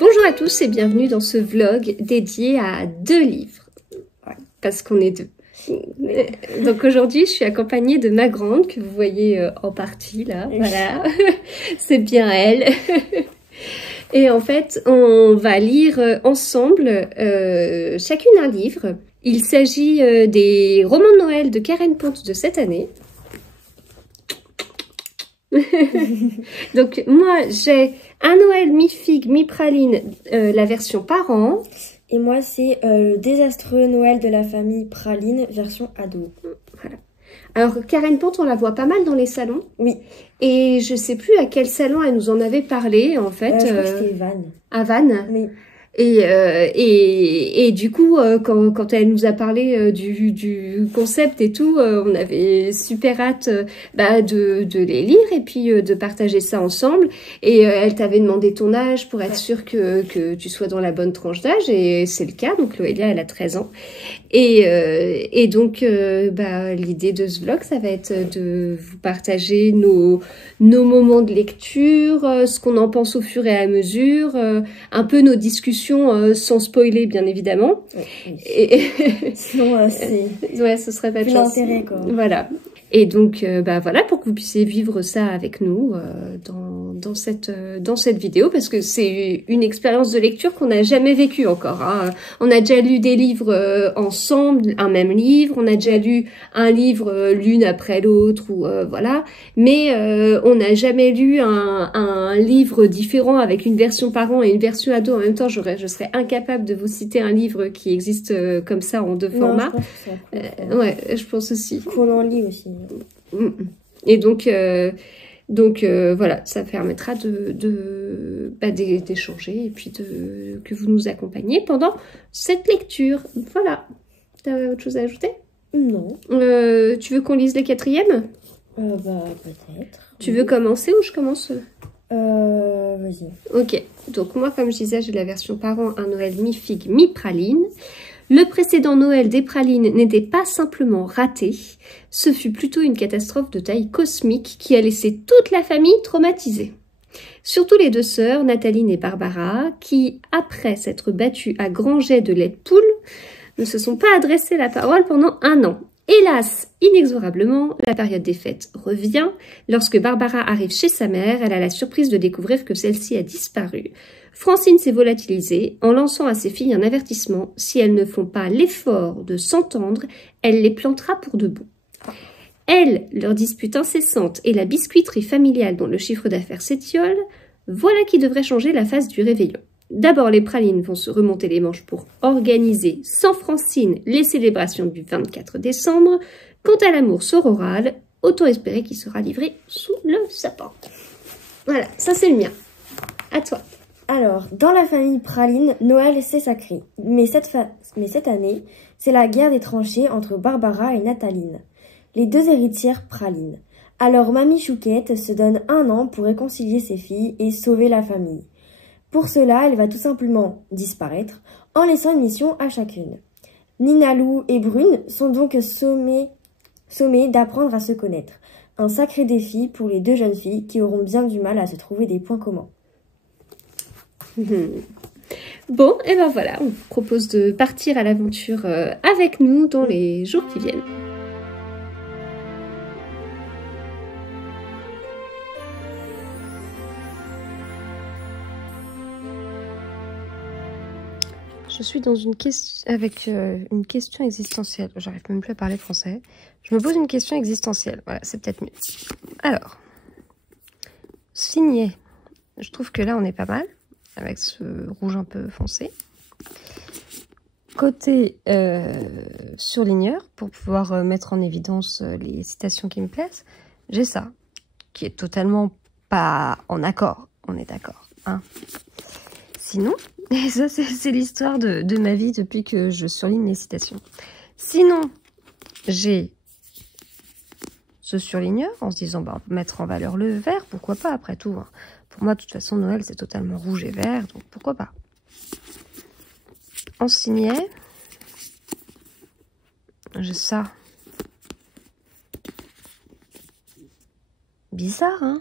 Bonjour à tous et bienvenue dans ce vlog dédié à 2 livres, parce qu'on est 2. Donc aujourd'hui je suis accompagnée de ma grande que vous voyez en partie là, voilà, c'est bien elle. Et en fait on va lire ensemble chacune un livre. Il s'agit des romans de Noël de Karen Ponte de cette année. Donc moi j'ai un Noël mi-figue, mi-praline, la version parents. Et moi c'est le désastreux Noël de la famille Praline, version ado. Voilà. Alors Karen Ponte, on la voit pas mal dans les salons. Oui. Et je sais plus à quel salon elle nous en avait parlé en fait. Je crois que c'était Vannes. À Vannes. Oui. Et du coup, quand elle nous a parlé du concept et tout, on avait super hâte de les lire et puis de partager ça ensemble. Et elle t'avait demandé ton âge pour être sûre que tu sois dans la bonne tranche d'âge. Et c'est le cas. Donc Loélia, elle a 13 ans. Et donc, l'idée de ce vlog, ça va être de vous partager nos moments de lecture, ce qu'on en pense au fur et à mesure, un peu nos discussions sans spoiler, bien évidemment. Oui. Et sinon, ouais, ce serait pas de chance. L'intérêt, quoi. Voilà. Et donc, voilà, pour que vous puissiez vivre ça avec nous dans cette vidéo, parce que c'est une expérience de lecture qu'on n'a jamais vécue encore. Hein. On a déjà lu des livres ensemble, un même livre, on a déjà lu un livre l'une après l'autre, ou voilà. Mais on n'a jamais lu un livre différent avec une version parent et une version ado en même temps. Je serais incapable de vous citer un livre qui existe comme ça en 2 formats. Je pense que ça ouais, je pense aussi. Qu'on en lit aussi. Et donc voilà, ça permettra d'échanger et puis que vous nous accompagniez pendant cette lecture. Voilà. T'as autre chose à ajouter? Non. Tu veux qu'on lise les 4e? Peut-être. Tu veux commencer ou je commence? Vas-y. Ok. Donc moi, comme je disais, j'ai la version parent, un Noël mi-figue, mi-praline. Le précédent Noël des pralines n'était pas simplement raté, ce fut plutôt une catastrophe de taille cosmique qui a laissé toute la famille traumatisée. Surtout les 2 sœurs, Nathaline et Barbara, qui, après s'être battues à grands jets de lait de poule, ne se sont pas adressé la parole pendant 1 an. Hélas, inexorablement, la période des fêtes revient. Lorsque Barbara arrive chez sa mère, elle a la surprise de découvrir que celle-ci a disparu. Francine s'est volatilisée en lançant à ses filles un avertissement. Si elles ne font pas l'effort de s'entendre, elle les plantera pour de bon. Elle, leur dispute incessante et la biscuiterie familiale dont le chiffre d'affaires s'étiole, voilà qui devrait changer la face du réveillon. D'abord, les pralines vont se remonter les manches pour organiser, sans Francine, les célébrations du 24 décembre. Quant à l'amour sororal, autant espérer qu'il sera livré sous le sapin. Voilà, ça c'est le mien. À toi. Alors, dans la famille Praline, Noël c'est sacré. Mais cette année, c'est la guerre des tranchées entre Barbara et Nathaline, les 2 héritières Pralines. Alors Mamie Chouquette se donne 1 an pour réconcilier ses filles et sauver la famille. Pour cela, elle va tout simplement disparaître en laissant une mission à chacune. Nina Lou et Brune sont donc sommées d'apprendre à se connaître. Un sacré défi pour les 2 jeunes filles qui auront bien du mal à se trouver des points communs. Bon, et ben voilà, on vous propose de partir à l'aventure avec nous dans les jours qui viennent. Je suis dans une question une question existentielle. J'arrive même plus à parler français. Je me pose une question existentielle. Voilà, c'est peut-être mieux. Alors, signé. Je trouve que là, on est pas mal. Avec ce rouge un peu foncé. Côté surligneur, pour pouvoir mettre en évidence les citations qui me plaisent, j'ai ça, qui est totalement pas en accord. On est d'accord, hein. Sinon, et ça c'est l'histoire de ma vie depuis que je surligne les citations. Sinon, j'ai ce surligneur en se disant, on peut mettre en valeur le vert, pourquoi pas après tout, hein. Pour moi, de toute façon, Noël, c'est totalement rouge et vert, donc pourquoi pas. En signet, j'ai ça. Bizarre, hein.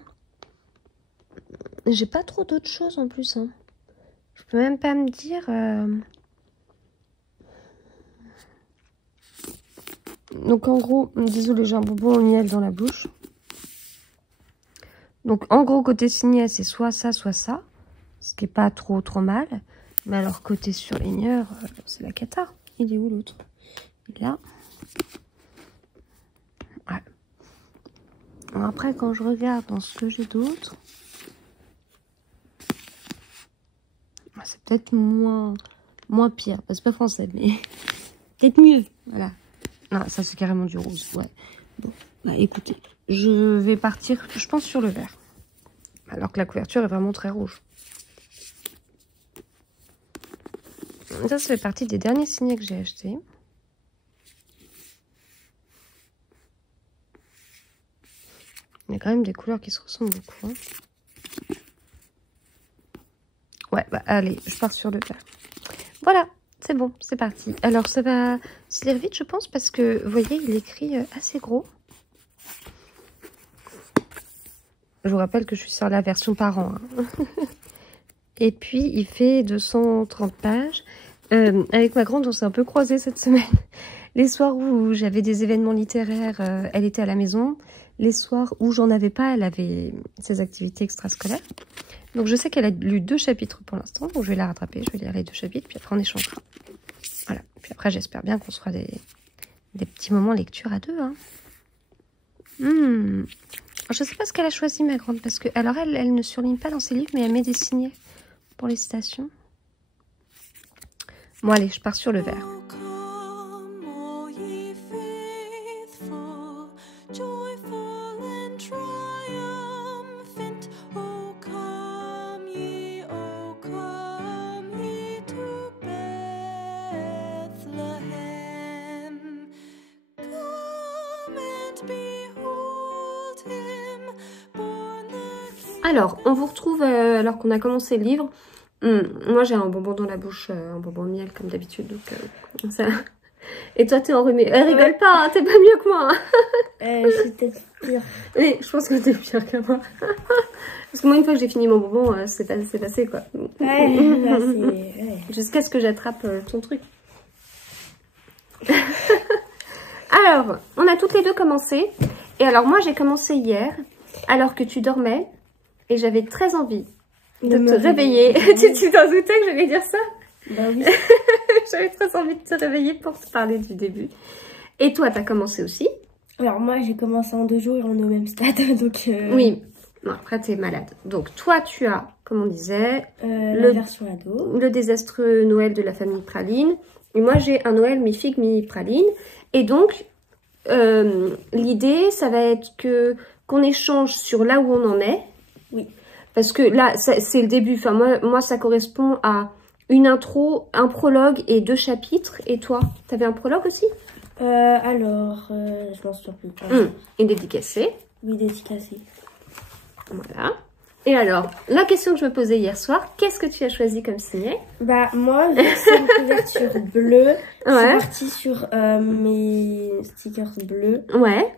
J'ai pas trop d'autres choses en plus, hein. Je peux même pas me dire... Donc en gros, désolé, j'ai un bonbon au miel dans la bouche. Donc en gros, côté signet, c'est soit ça, ce qui est pas trop mal. Mais alors côté surligneur, c'est la cata. Il est où l'autre? Il est là. Ouais. Alors, après, quand je regarde dans ce que j'ai d'autre, c'est peut-être moins pire. C'est pas français, mais peut-être mieux. Voilà. Non, ça c'est carrément du rose. Ouais. Bon, bah écoutez, je vais partir, je pense, sur le vert. Alors que la couverture est vraiment très rouge. Ça fait partie des derniers signets que j'ai achetés. Il y a quand même des couleurs qui se ressemblent beaucoup. Hein. Ouais, bah allez, je pars sur le vert. Voilà, c'est bon, c'est parti. Alors ça va se lire vite, je pense, parce que, vous voyez, il écrit assez gros. Je vous rappelle que je suis sur la version parent. Hein. Et puis, il fait 230 pages. Avec ma grande, on s'est un peu croisés cette semaine. Les soirs où j'avais des événements littéraires, elle était à la maison. Les soirs où j'en avais pas, elle avait ses activités extrascolaires. Donc je sais qu'elle a lu 2 chapitres pour l'instant. Donc je vais la rattraper, je vais lire les 2 chapitres, puis après on échangera. Voilà. Puis après, j'espère bien qu'on se fera des petits moments lecture à 2. Hein. Alors, je sais pas ce qu'elle a choisi, ma grande, parce que alors elle ne surligne pas dans ses livres, mais elle met des signets pour les citations. Bon allez, je pars sur le vert. Alors, on vous retrouve alors qu'on a commencé le livre. Moi, j'ai un bonbon dans la bouche, un bonbon de miel comme d'habitude. Donc, ça... Et toi, t'es enrhumée. Rigole pas, hein, t'es pas mieux que moi. Je suis peut-être pire. Oui, je pense que t'es pire que moi. Parce que moi, une fois que j'ai fini mon bonbon, c'est passé quoi. Ouais. Jusqu'à ce que j'attrape ton truc. Alors, on a toutes les deux commencé. Et alors, moi, j'ai commencé hier, alors que tu dormais. Et j'avais très envie de te réveiller. Tu t'en doutais que j'allais dire ça? Bah oui. J'avais très envie de te réveiller pour te parler du début. Et toi, t'as commencé aussi? Alors moi, j'ai commencé en 2 jours et on est au même stade, donc... Oui. Non, après, t'es malade. Donc, toi, tu as, comme on disait... la version ado. Le désastreux Noël de la famille Praline. Et moi, j'ai un Noël mi-figue, mi-praline. Et donc, l'idée, ça va être qu'on échange sur là où on en est. Oui. Parce que là, c'est le début. Enfin, moi, ça correspond à une intro, un prologue et 2 chapitres. Et toi, t'avais un prologue aussi? Je m'en souviens plus. Et dédicacé. Oui, dédicacé. Voilà. Et alors, la question que je me posais hier soir, qu'est-ce que tu as choisi comme signet? Bah, moi, vu que c'est une couverture bleue, je suis partie sur mes stickers bleus. Ouais.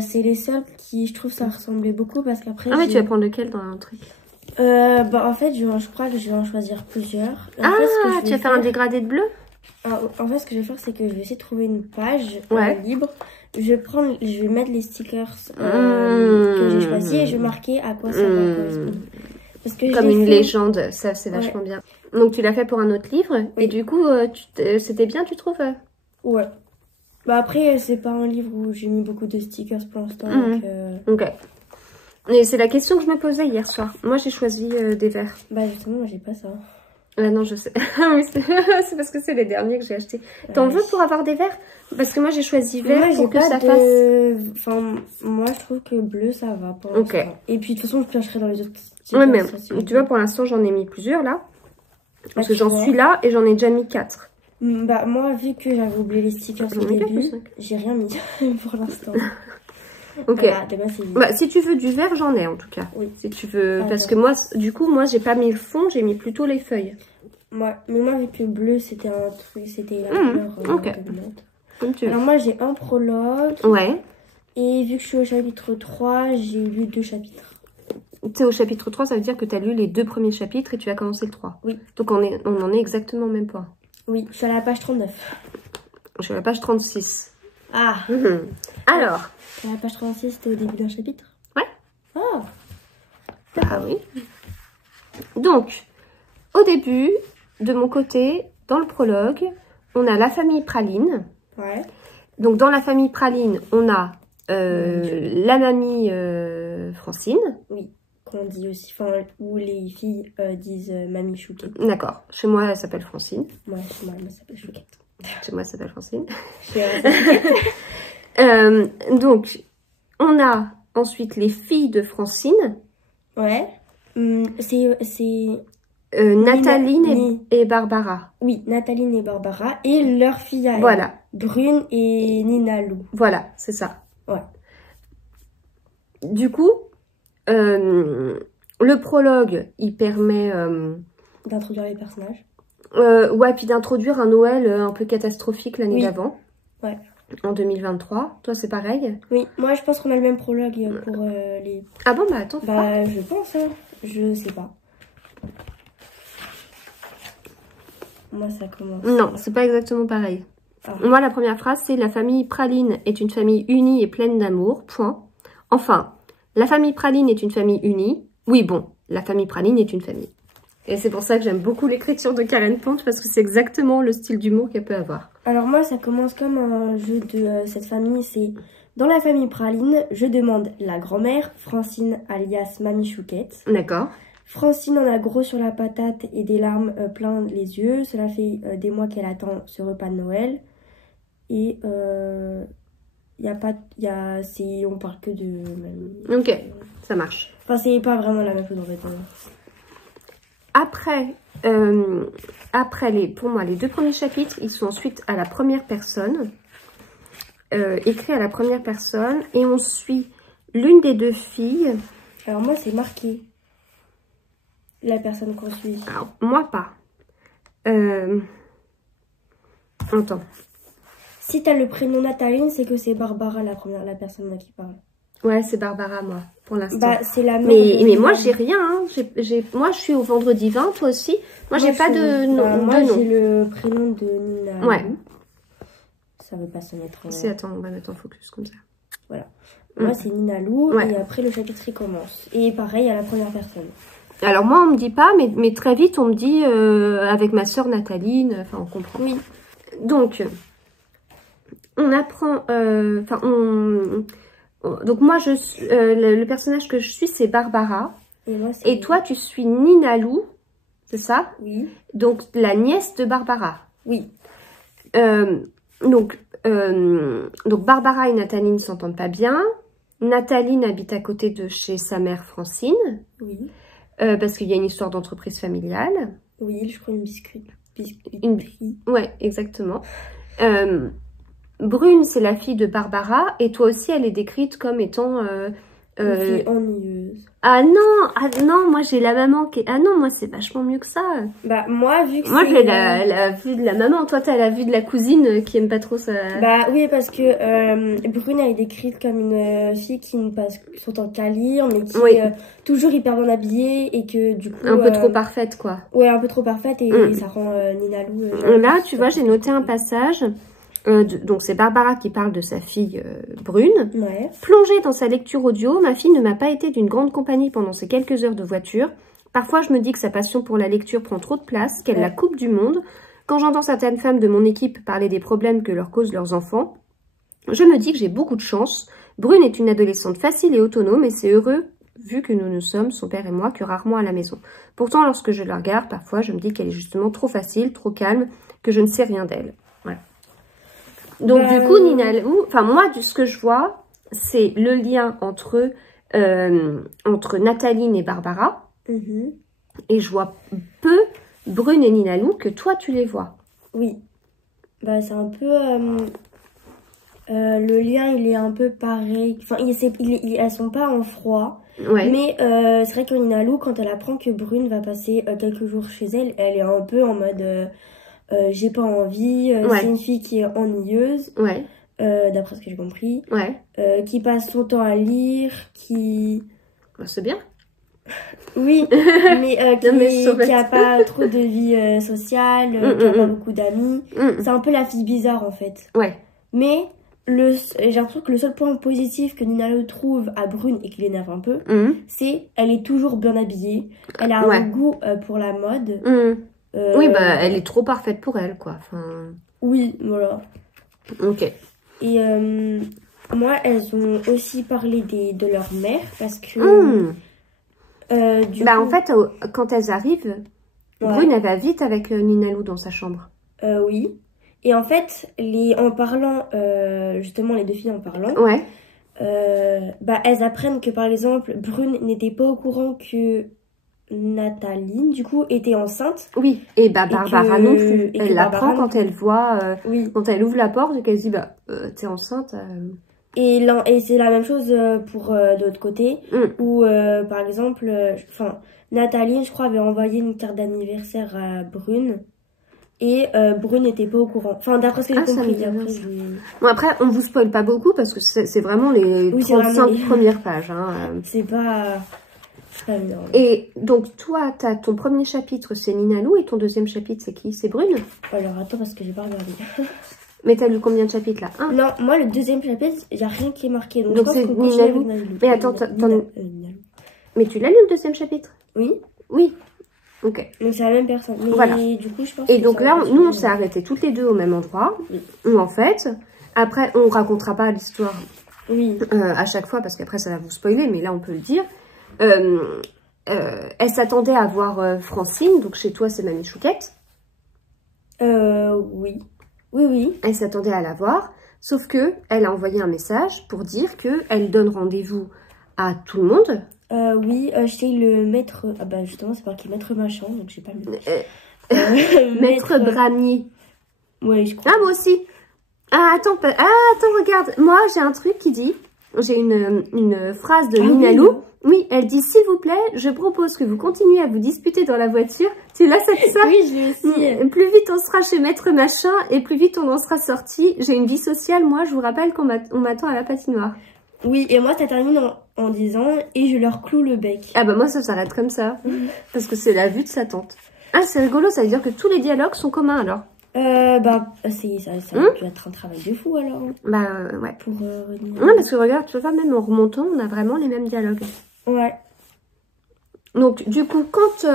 C'est les seuls qui, je trouve, ça ressemblait beaucoup parce qu'après... Ah ouais, tu vas prendre lequel dans un truc? Bah, en fait, je crois que je vais en choisir plusieurs. En fait, tu vas faire un dégradé de bleu? En fait, ce que je vais faire, c'est que je vais essayer de trouver une page libre. Je vais mettre les stickers que j'ai choisis et je vais marquer à quoi ça va correspondre. Parce que comme une légende, ça c'est vachement bien. Donc tu l'as fait pour un autre livre et du coup, c'était bien, tu trouves? Ouais. Bah après, c'est pas un livre où j'ai mis beaucoup de stickers pour l'instant. Ok. Et c'est la question que je me posais hier soir. Moi, j'ai choisi des verts. Bah justement, moi j'ai pas ça. Ah non, je sais. Oui, c'est parce que c'est les derniers que j'ai achetés. T'en veux pour avoir des verts? Parce que moi, j'ai choisi vert pour que ça fasse... Enfin, moi, je trouve que bleu, ça va pour l'instant. Et puis, de toute façon, je piocherai dans les autres. Ouais, mais tu vois, pour l'instant, j'en ai mis plusieurs, là. Parce que j'en suis là et j'en ai déjà mis 4. Bah, moi, vu que j'avais oublié les stickers au début, j'ai rien mis pour l'instant. Ok. Bah, si tu veux du vert, j'en ai en tout cas. Oui. Si tu veux, parce que moi, du coup, moi, j'ai pas mis le fond, j'ai mis plutôt les feuilles. Ouais. Mais moi, vu que le bleu, c'était un truc, c'était la couleur dominante. Alors moi, j'ai un prologue. Ouais. Et vu que je suis au chapitre 3, j'ai lu 2 chapitres. Tu es au chapitre 3, ça veut dire que tu as lu les 2 premiers chapitres et tu as commencé le 3. Oui. Donc on en est exactement au même point. Oui, je suis à la page 39. Je suis à la page 36. Ah. Alors. À la page 36, c'était au début d'un chapitre? Ouais. Ah. Ah oui. Donc, au début, de mon côté, dans le prologue, on a la famille Praline. Ouais. Donc, dans la famille Praline, on a la mamie Francine. Oui, qu'on dit aussi, enfin, où les filles disent mamie Chouquette. D'accord. Chez moi, elle s'appelle Francine. Ouais, chez moi, elle s'appelle Chouquette. Chez moi, elle s'appelle Francine. Chez donc, on a ensuite les filles de Francine. Ouais. C'est Nathaline et Barbara. Oui, Nathaline et Barbara. Et leur fille à elle. Voilà. Brune et Nina Lou. Voilà, c'est ça. Ouais. Du coup, le prologue, il permet... d'introduire les personnages. Ouais, puis d'introduire un Noël un peu catastrophique l'année d'avant. Ouais. En 2023. Toi, c'est pareil? Oui, moi je pense qu'on a le même prologue pour les... Ah bon, bah attends. Bah, je pense, hein. Je sais pas. Moi, ça commence... Non, c'est pas exactement pareil. Ah. Moi, la première phrase, c'est « La famille Praline est une famille unie et pleine d'amour. » Point. Enfin, la famille Praline est une famille unie. Oui, bon, la famille Praline est une famille. Et c'est pour ça que j'aime beaucoup l'écriture de Karen Pont, parce que c'est exactement le style d'humour qu'elle peut avoir. Alors moi, ça commence comme un jeu de cette famille. C'est dans la famille Praline, je demande la grand-mère, Francine alias Mamie Chouquette. D'accord. Francine en a gros sur la patate et des larmes plein les yeux. Cela fait des mois qu'elle attend ce repas de Noël. Et on parle que de... Ok, ça marche. Enfin, c'est pas vraiment la même chose en fait. Pour moi, les 2 premiers chapitres, ils sont ensuite à la première personne, écrits à la première personne, et on suit l'une des 2 filles. Alors moi, c'est marqué la personne qu'on suit. Alors, moi pas. Attends. Si t'as le prénom Nathaline, c'est que c'est Barbara la personne qui parle. Ouais, c'est Barbara, moi, pour l'instant. Bah, c'est la mère mais moi, j'ai rien. Hein. Moi, je suis au vendredi 20, toi aussi. Moi, j'ai pas de nom. Moi, j'ai le prénom de Nina. Ouais. Ça veut pas se mettre en... Si, attends, on va mettre en focus comme ça. Voilà. Moi, c'est Nina Lou. Ouais. Et après, le chapitre, il commence. Et pareil, à la première personne. Alors, moi, on me dit pas, mais très vite, on me dit avec ma sœur Nathaline. Enfin, on comprend. Oui. Donc, on apprend... Donc moi, le personnage que je suis, c'est Barbara. Et toi, tu suis Nina Lou, c'est ça? Oui. Donc, la nièce de Barbara. Oui. Donc, Barbara et Nathaline ne s'entendent pas bien. Nathaline habite à côté de chez sa mère Francine. Oui. Parce qu'il y a une histoire d'entreprise familiale. Oui, je crois une biscuiterie. Ouais, exactement. Brune, c'est la fille de Barbara, et toi aussi, elle est décrite comme étant... une fille ennuyeuse. Ah non, moi j'ai la maman qui est... Ah non, moi c'est vachement mieux que ça. Bah moi, vu que moi j'ai la vue de la maman, toi t'as la vue de la cousine qui aime pas trop ça. Bah oui, parce que Brune, elle est décrite comme une fille qui ne passe son temps qu'à lire, mais qui est toujours hyper bien habillée, et que du coup... Un peu trop parfaite, quoi. Ouais, un peu trop parfaite, et ça rend Nina Lou... Là, tu vois, j'ai noté un passage... donc c'est Barbara qui parle de sa fille Brune. Ouais. Plongée dans sa lecture audio, ma fille ne m'a pas été d'une grande compagnie pendant ces quelques heures de voiture. Parfois je me dis que sa passion pour la lecture prend trop de place, qu'elle la coupe du monde. Quand j'entends certaines femmes de mon équipe parler des problèmes que leur causent leurs enfants, je me dis que j'ai beaucoup de chance. Brune est une adolescente facile et autonome, et c'est heureux, vu que nous ne sommes, son père et moi, que rarement à la maison. Pourtant, lorsque je la regarde, parfois je me dis qu'elle est justement trop facile, trop calme, que je ne sais rien d'elle. Voilà. Donc du coup, Nina Lou, enfin moi, ce que je vois, c'est le lien entre Nathaline et Barbara. Et je vois peu Brune et Nina Lou que toi, tu les vois. Oui. Bah c'est un peu... le lien, il est un peu pareil. Enfin, elles sont pas en froid. Ouais. Mais c'est vrai que Nina Lou, quand elle apprend que Brune va passer quelques jours chez elle, elle est un peu en mode... j'ai pas envie, c'est une fille qui est ennuyeuse, d'après ce que j'ai compris, qui passe son temps à lire, qui... Bah, c'est bien. Oui, mais qui a pas trop de vie sociale, qui a pas beaucoup d'amis. C'est un peu la fille bizarre en fait. Ouais. Mais j'ai l'impression que le seul point positif que Ninalo trouve à Brune et qui l'énerve un peu, c'est elle est toujours bien habillée. Elle a un goût pour la mode. Oui, bah elle est trop parfaite pour elle, quoi. Enfin... Oui, voilà. Ok. Et moi, elles ont aussi parlé de leur mère parce que... En fait, quand elles arrivent, Brune, elle va vite avec Ninalo dans sa chambre. Oui. Et en fait, en parlant, justement, les deux filles en parlant, elles apprennent que, par exemple, Brune n'était pas au courant que Nataline, du coup, était enceinte. Oui, et Barbara non plus. Elle l'apprend quand elle voit, quand elle ouvre la porte et qu'elle se dit, t'es enceinte. Et c'est la même chose pour d'autre côté, où, par exemple, Nataline, je crois, avait envoyé une carte d'anniversaire à Brune. Et Brune n'était pas au courant. Enfin, d'après ce que j'ai compris. Après, on vous spoil pas beaucoup parce que c'est vraiment les 35 premières pages. Hein. C'est pas énorme. Et donc, toi, ton premier chapitre, c'est Ninalo. Et ton deuxième chapitre, c'est qui? C'est Brune? Alors, attends, parce que j'ai pas regardé. Mais t'as lu combien de chapitres là? Un. Non, moi, le deuxième chapitre, il n'y a rien qui est marqué. Donc c'est Ninalo. Mais attends, mais tu l'as lu le deuxième chapitre? Oui. Oui. Ok. Donc c'est la même personne. Mais voilà. Du coup, je pense et donc là, nous, on s'est arrêtés toutes les deux au même endroit. Oui. Où en fait, après, on racontera pas l'histoire à chaque fois parce qu'après, ça va vous spoiler, mais là, on peut le dire. Elle s'attendait à voir Francine, donc chez toi, c'est Mamie Chouquette. Oui. Oui. Elle s'attendait à la voir, sauf que elle a envoyé un message pour dire qu'elle donne rendez-vous à tout le monde. Oui, j'étais le maître... Ah bah justement, c'est marqué maître machin, donc j'ai pas le... maître Bramier. Oui, je crois. Ah, moi aussi. Attends, regarde. Moi, j'ai un truc qui dit... J'ai une phrase de Ninalo. Oui, elle dit, s'il vous plaît, je propose que vous continuez à vous disputer dans la voiture. Tu l'as, ça? Oui, je l'ai aussi. Plus vite on sera chez Maître Machin et plus vite on en sera sorti. J'ai une vie sociale, moi, je vous rappelle qu'on m'attend à la patinoire. Oui, et moi, ça termine en disant, et je leur cloue le bec. Ah bah moi, ça s'arrête comme ça. Parce que c'est la vue de sa tante. Ah, c'est rigolo, ça veut dire que tous les dialogues sont communs, alors? Ça a dû être un travail de fou, alors. Ouais. Pour revenir. Ouais, parce que regarde, tu vois, même en remontant, on a vraiment les mêmes dialogues. Ouais. Donc, du coup, quand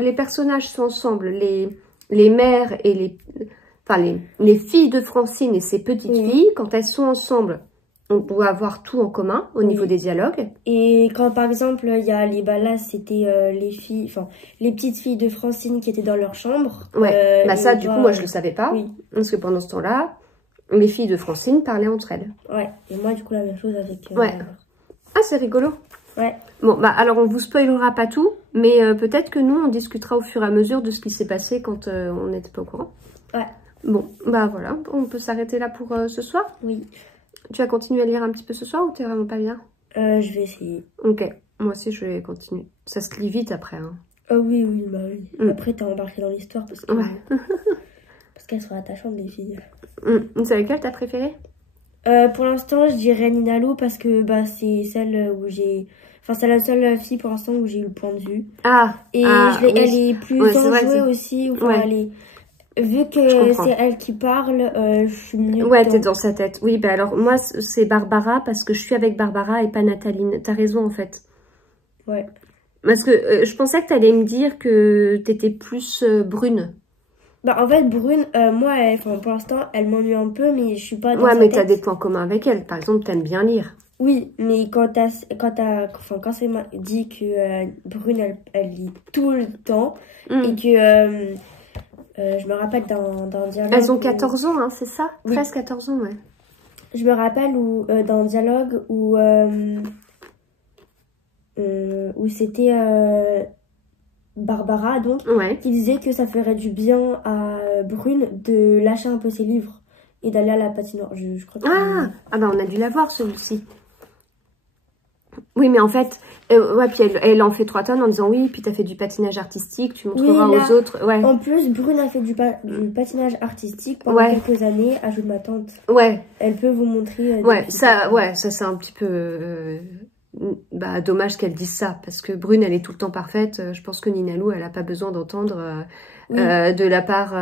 les personnages sont ensemble, les mères et les filles de Francine et ses petites filles, quand elles sont ensemble, on peut avoir tout en commun au niveau des dialogues. Et quand, par exemple, il y a les balas, c'était les petites filles de Francine qui étaient dans leur chambre. Ouais, ça, du coup, moi, je le savais pas. Oui. Parce que pendant ce temps-là, les filles de Francine parlaient entre elles. Ouais, et moi, du coup, la même chose avec... Ah, c'est rigolo. Ouais. Bon, alors on vous spoilera pas tout, mais peut-être que nous, on discutera au fur et à mesure de ce qui s'est passé quand on n'était pas au courant. Ouais. Bon, voilà, on peut s'arrêter là pour ce soir. Oui. Tu vas continuer à lire un petit peu ce soir ou t'es vraiment pas bien? Je vais essayer. Ok, moi aussi je vais continuer. Ça se lit vite après. Hein. Oui. Après, t'es embarqué dans l'histoire parce que... parce qu'elles sont attachantes, les filles. C'est laquelle t'as préférée? Pour l'instant, je dirais Ninalo parce que c'est celle où j'ai... Enfin, c'est la seule fille pour l'instant où j'ai eu le point de vue. Elle est plus enjouée aussi. Enfin, vu que c'est elle qui parle, je suis mieux. Ouais, t'es dans sa tête. Oui, alors moi, c'est Barbara parce que je suis avec Barbara et pas Nataline. T'as raison, en fait. Ouais. Parce que je pensais que t'allais me dire que t'étais plus Brune. En fait, Brune, moi, pour l'instant, elle m'ennuie un peu, mais je suis pas dans sa mais tête. t'as des points communs avec elle. Par exemple, t'aimes bien lire. Oui, mais quand c'est dit que Brune, elle lit tout le temps et que... je me rappelle d'un dialogue... Elles ont 14 ans, hein, c'est ça? 13-14 ans, ouais. Je me rappelle d'un dialogue où c'était Barbara, donc, qui disait que ça ferait du bien à Brune de lâcher un peu ses livres et d'aller à la patinoire. Je crois que on a dû la voir, celui-ci. Oui, mais en fait, puis elle en fait 3 tonnes en disant oui, puis t'as fait du patinage artistique, tu montreras aux autres. Ouais. En plus, Brune a fait du patinage artistique pendant quelques années, ajoute ma tante. Ouais. Elle peut vous montrer. Ça c'est un petit peu bah, dommage qu'elle dise ça, parce que Brune, elle est tout le temps parfaite. Je pense que Ninalou, elle a pas besoin d'entendre de la part...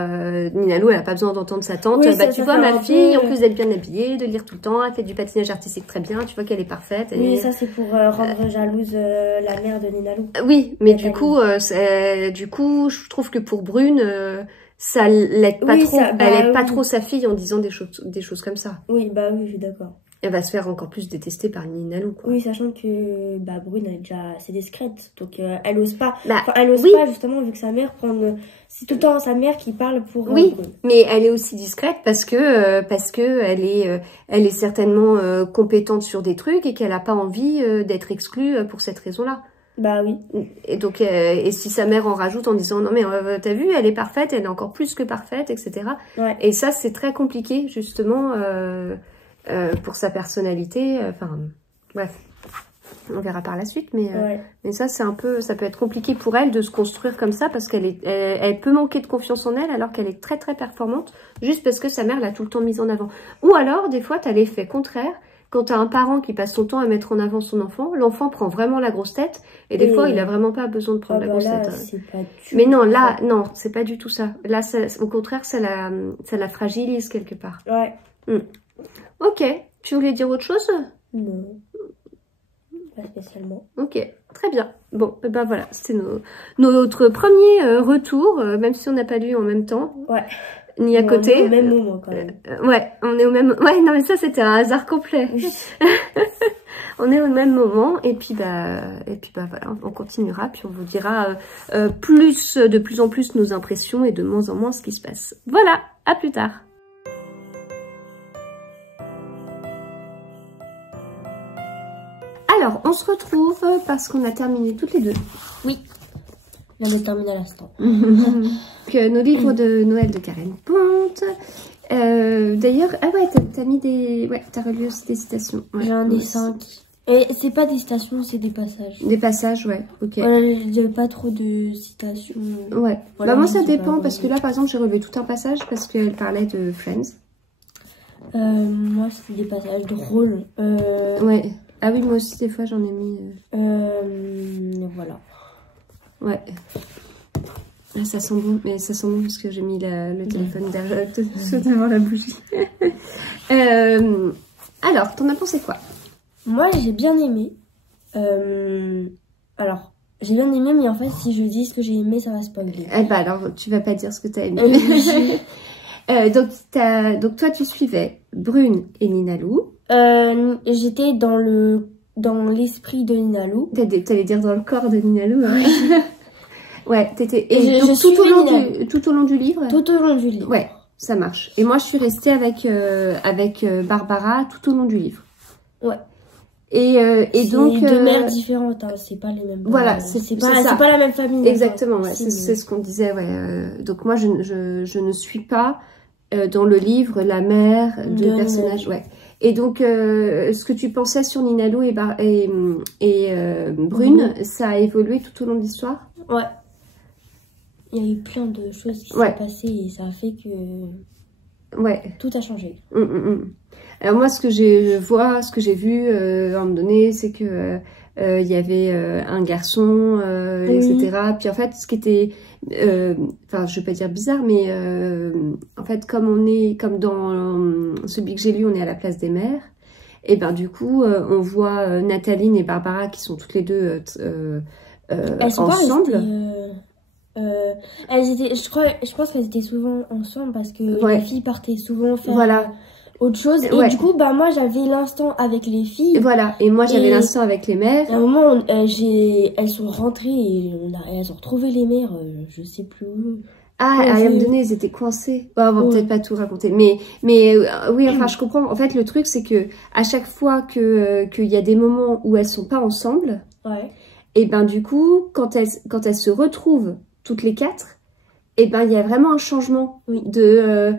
Ninalou, elle a pas besoin d'entendre sa tante. Oui, bah, tu vois, ma fille, peu... en plus d'être bien habillée, de lire tout le temps, elle fait du patinage artistique très bien, tu vois qu'elle est parfaite. Oui, ça c'est pour rendre jalouse la mère de Ninalou. Oui, mais du coup, je trouve que pour Brune... ça l'aide pas trop, elle aide pas trop sa fille en disant des choses comme ça. Oui, bah oui, je suis d'accord. Elle va se faire encore plus détester par Ninalou, quoi. Oui, sachant que bah, Brune est déjà assez discrète, donc elle ose pas. Bah, elle ose pas justement vu que sa mère c'est tout le temps sa mère qui parle pour Brune. Mais elle est aussi discrète parce que elle est certainement compétente sur des trucs et qu'elle a pas envie d'être exclue pour cette raison-là. Bah oui. Et donc, et si sa mère en rajoute en disant non mais t'as vu, elle est parfaite, elle est encore plus que parfaite, etc. Ouais. Et ça c'est très compliqué justement pour sa personnalité. Enfin, bref, on verra par la suite, mais ça c'est un peu, ça peut être compliqué pour elle de se construire comme ça parce elle peut manquer de confiance en elle alors qu'elle est très très performante juste parce que sa mère l'a tout le temps mise en avant. Ou alors des fois t'as l'effet contraire. Quand tu as un parent qui passe son temps à mettre en avant son enfant, l'enfant prend vraiment la grosse tête. Et des fois, il a vraiment pas besoin de prendre la grosse tête. Mais non, là, non, c'est pas du tout ça. Là, au contraire, ça la fragilise quelque part. Ouais. Ok. Tu voulais dire autre chose? Non. Pas spécialement. Ok. Très bien. Bon, ben voilà. C'était notre premier retour, même si on n'a pas lu en même temps. Ouais. Ni à côté. On est au même moment quand même. Ouais, on est au même... Ouais, non mais ça c'était un hasard complet. On est au même moment et puis bah voilà, on continuera puis on vous dira de plus en plus nos impressions et de moins en moins ce qui se passe. Voilà, à plus tard. Alors, on se retrouve parce qu'on a terminé toutes les deux. Oui. Je viens de terminer à l'instant. Nos livres de Noël de Karen Ponte. D'ailleurs, ah ouais, t'as mis des... Ouais, t'as relu aussi des citations. Ouais, j'en ai 5. Et c'est pas des citations, c'est des passages. Des passages, ouais, ok. Il n'y a pas trop de citations. Ouais. Voilà, bah moi, ça dépend, parce que là, par exemple, j'ai relevé tout un passage parce qu'elle parlait de Friends. Moi, c'était des passages drôles. Ouais. Ah oui, moi aussi, des fois, j'en ai mis... Voilà. Ouais. Ah, ça sent bon, mais ça sent bon parce que j'ai mis le téléphone devant la bougie. Alors, t'en as pensé quoi? Moi, j'ai bien aimé. Alors, j'ai bien aimé, mais en fait, si je dis ce que j'ai aimé, ça va spoiler. Eh bah alors, tu vas pas dire ce que t'as aimé. Donc, toi, tu suivais Brune et Ninalou. J'étais dans l'esprit de Ninalou. T'allais dire dans le corps de Ninalou, hein. Ouais, t'étais... Et donc, tout au long du livre? Tout au long du livre. Ouais, ça marche. Et moi, je suis restée avec Barbara tout au long du livre. Ouais. Et donc... deux mères différentes, hein, c'est pas les mêmes... Voilà, c'est pas la même famille. Exactement, ouais, c'est ce qu'on disait, ouais. Donc moi, je ne suis pas dans le livre la mère de personnages, ouais. Et donc, ce que tu pensais sur Ninalou et Brune, ça a évolué tout au long de l'histoire? Ouais. Il y a eu plein de choses qui sont passées et ça a fait que tout a changé. Alors moi, ce que j'ai vu à un moment donné, c'est que il y avait un garçon, etc. Puis en fait, ce qui était, enfin, je vais pas dire bizarre, mais en fait, comme dans celui que j'ai lu, on est à la place des mères. Et ben du coup, on voit Nathaline et Barbara qui sont toutes les deux elles sont ensemble. Elles étaient, je pense qu'elles étaient souvent ensemble parce que les filles partaient souvent faire autre chose. Et du coup, bah moi j'avais l'instant avec les filles. Voilà, et moi j'avais l'instant avec les mères. À un moment, elles sont rentrées et elles ont retrouvé les mères, je sais plus où. Ah, à un moment donné, ils étaient coincés. Bon, on va peut-être pas tout raconter. Mais oui, enfin, je comprends. En fait, le truc, c'est que à chaque fois qu'il y a des moments où elles sont pas ensemble, et ben du coup, quand elles se retrouvent toutes les quatre, et ben il y a vraiment un changement de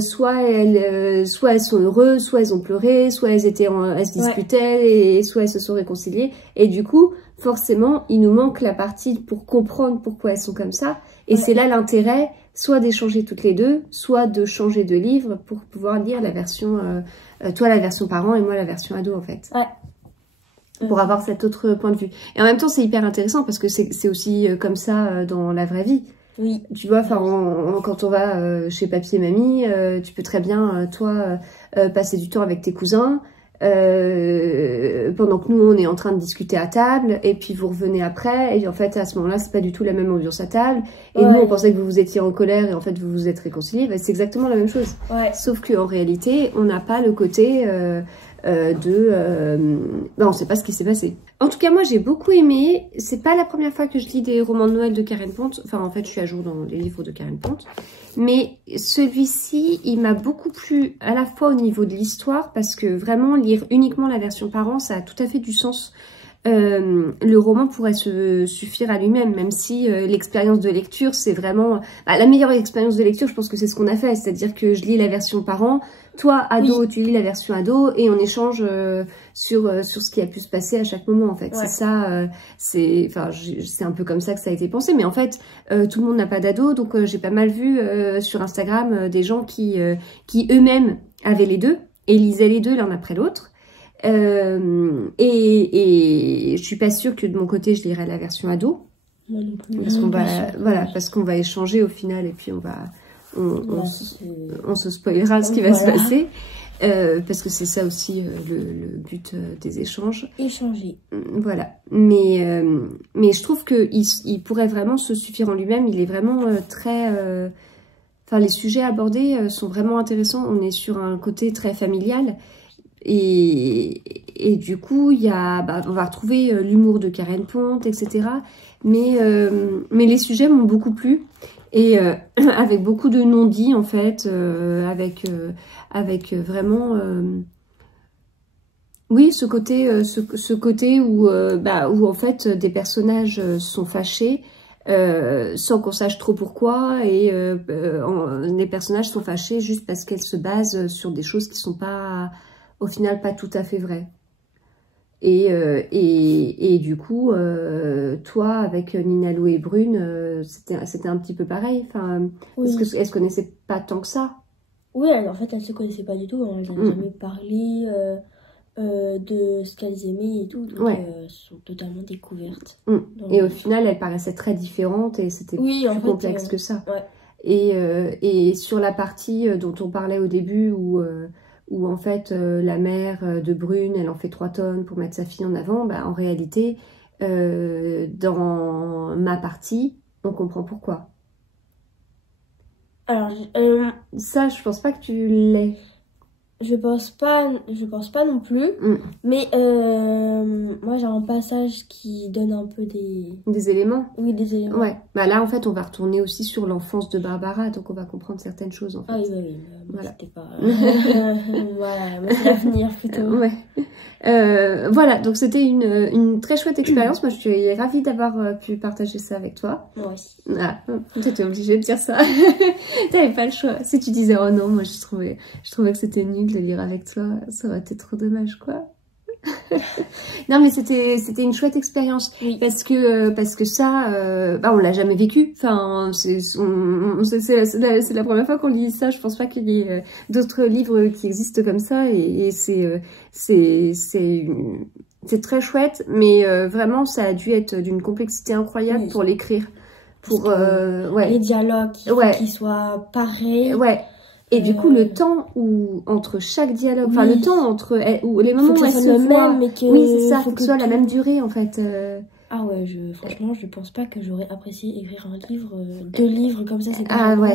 soit elles sont heureuses, soit elles ont pleuré, soit elles se disputaient et soit elles se sont réconciliées. Et du coup, forcément, il nous manque la partie pour comprendre pourquoi elles sont comme ça. Et c'est là l'intérêt, soit d'échanger toutes les deux, soit de changer de livre pour pouvoir lire la version, toi la version parent et moi la version ado en fait. pour avoir cet autre point de vue. Et en même temps, c'est hyper intéressant parce que c'est aussi comme ça dans la vraie vie. Oui. Tu vois, enfin, quand on va chez papy et mamie, tu peux très bien, toi, passer du temps avec tes cousins, pendant que nous, on est en train de discuter à table, et puis vous revenez après, et en fait, à ce moment-là, c'est pas du tout la même ambiance à table, et nous, on pensait que vous étiez en colère, et en fait, vous vous êtes réconciliés, bah, c'est exactement la même chose. Ouais. Sauf qu'en réalité, on n'a pas le côté on sait pas ce qui s'est passé. En tout cas, moi, j'ai beaucoup aimé. C'est pas la première fois que je lis des romans de Noël de Karen Pont. Enfin, en fait, je suis à jour dans les livres de Karen Pont. Mais celui-ci, il m'a beaucoup plu à la fois au niveau de l'histoire, parce que vraiment, lire uniquement la version parent, ça a tout à fait du sens. Le roman pourrait se suffire à lui-même, même si l'expérience de lecture, c'est vraiment... la meilleure expérience de lecture, je pense que c'est ce qu'on a fait, c'est-à-dire que je lis la version parent, toi, ado, tu lis la version ado, et on échange sur ce qui a pu se passer à chaque moment, en fait. Ouais. C'est ça, c'est un peu comme ça que ça a été pensé, mais en fait, tout le monde n'a pas d'ado, donc j'ai pas mal vu sur Instagram des gens qui eux-mêmes avaient les deux, et lisaient les deux l'un après l'autre. Et je suis pas sûre que de mon côté je lirai la version ado, parce qu'on va échanger au final et puis on se spoilera ce qui va se passer, parce que c'est ça aussi le but des échanges. Échanger. Voilà, mais je trouve que il pourrait vraiment se suffire en lui-même. Il est vraiment très les sujets abordés sont vraiment intéressants. On est sur un côté très familial. Et du coup, on va retrouver l'humour de Karen Pont, etc. Mais les sujets m'ont beaucoup plu. Et avec beaucoup de non-dits, en fait, avec vraiment... oui, ce côté où en fait, des personnages sont fâchés, sans qu'on sache trop pourquoi, et les personnages sont fâchés juste parce qu'elles se basent sur des choses qui sont pas... au final pas tout à fait vrai. Et du coup, toi, avec Nina Lou et Brune, c'était un petit peu pareil. Enfin, oui. Est-ce qu'elles se connaissaient pas tant que ça? Oui, en fait, elles se connaissaient pas du tout. Elles n'avaient jamais parlé de ce qu'elles aimaient et tout. Donc, elles sont totalement découvertes. Et au final, elles paraissaient très différentes et c'était plus complexe que ça. Ouais. Et sur la partie dont on parlait au début, où en fait la mère de Brune, elle en fait 3 tonnes pour mettre sa fille en avant, en réalité, dans ma partie, on comprend pourquoi. Alors, ça, je pense pas que tu l'aies. Je pense pas non plus, mais moi j'ai un passage qui donne un peu des éléments. Oui, des éléments. Ouais. Là en fait on va retourner aussi sur l'enfance de Barbara, donc on va comprendre certaines choses en fait. Ah oui, voilà. C'était pas... voilà, mais c'est l'avenir plutôt. Ouais. Voilà, donc c'était une très chouette expérience. Moi je suis ravie d'avoir pu partager ça avec toi. Moi aussi. Ah, t'étais obligée de dire ça. T'avais pas le choix. Si tu disais oh non, moi je trouvais que c'était nul de lire avec toi, ça aurait été trop dommage quoi. Non mais c'était une chouette expérience, parce que ça on l'a jamais vécu. Enfin c'est la première fois qu'on lit ça. Je pense pas qu'il y ait d'autres livres qui existent comme ça, et c'est très chouette, mais vraiment ça a dû être d'une complexité incroyable pour l'écrire, pour les dialogues qui soient pareils. Et du coup, le temps entre chaque dialogue, le temps entre les moments où elles se voient, mais que c'est ça, faut que ce soit la même durée en fait. Ah ouais, franchement, je pense pas que j'aurais apprécié écrire un livre, 2 livres comme ça, c'est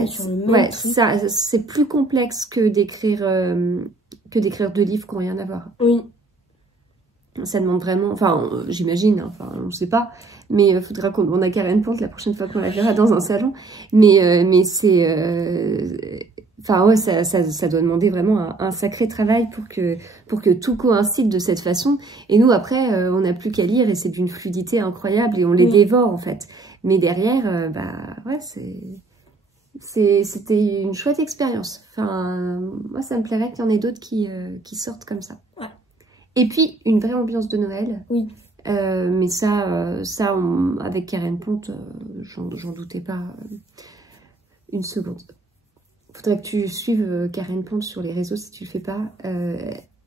sur le même truc. Ça, c'est plus complexe que d'écrire 2 livres qui n'ont rien à voir. Oui. Ça demande vraiment, j'imagine, on sait pas, mais il faudra qu'on a Karen Pont la prochaine fois qu'on la verra dans un salon, mais c'est... ça doit demander vraiment un sacré travail pour que tout coïncide de cette façon. Et nous, après, on n'a plus qu'à lire et c'est d'une fluidité incroyable et on les dévore, en fait. Mais derrière, c'était une chouette expérience. Moi, ça me plairait qu'il y en ait d'autres qui sortent comme ça. Ouais. Et puis, une vraie ambiance de Noël. Oui. Mais avec Karen Pont, j'en doutais pas une seconde. Faudrait que tu suives Karen Pont sur les réseaux si tu le fais pas.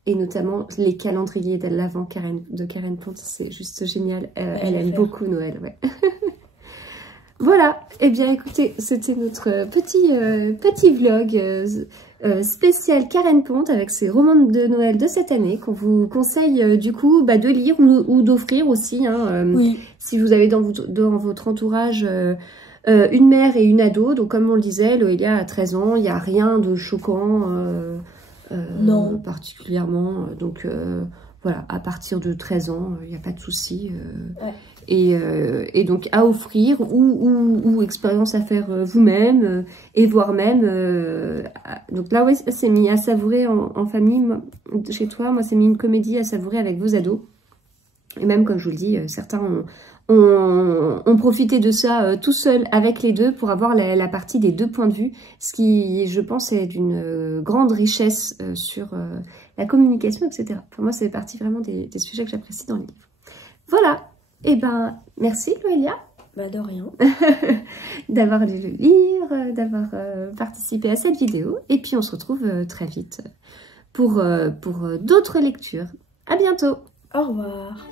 et notamment les calendriers de l'Avent de Karen Pont, c'est juste génial. Elle aime beaucoup Noël, ouais. Voilà, et bien écoutez, c'était notre petit vlog spécial Karen Pont avec ses romans de Noël de cette année qu'on vous conseille du coup de lire ou d'offrir aussi. Hein, oui. Si vous avez dans votre entourage une mère et une ado, donc comme on le disait, Loélia a 13 ans, il n'y a rien de choquant non. particulièrement, donc voilà, à partir de 13 ans, il n'y a pas de souci. Ouais. Et donc à offrir ou expérience à faire vous-même et voire même donc là ouais, c'est mis à savourer en famille. Chez toi, moi c'est mis une comédie à savourer avec vos ados, et même comme je vous le dis, certains ont profité de ça tout seul avec les deux pour avoir la partie des deux points de vue, ce qui je pense est d'une grande richesse sur la communication, etc. Pour moi c'est partie vraiment des sujets que j'apprécie dans le livre. Voilà. Eh ben, merci Loélia. Bah de rien. D'avoir lu le livre, d'avoir participé à cette vidéo. Et puis on se retrouve très vite pour d'autres lectures. À bientôt. Au revoir.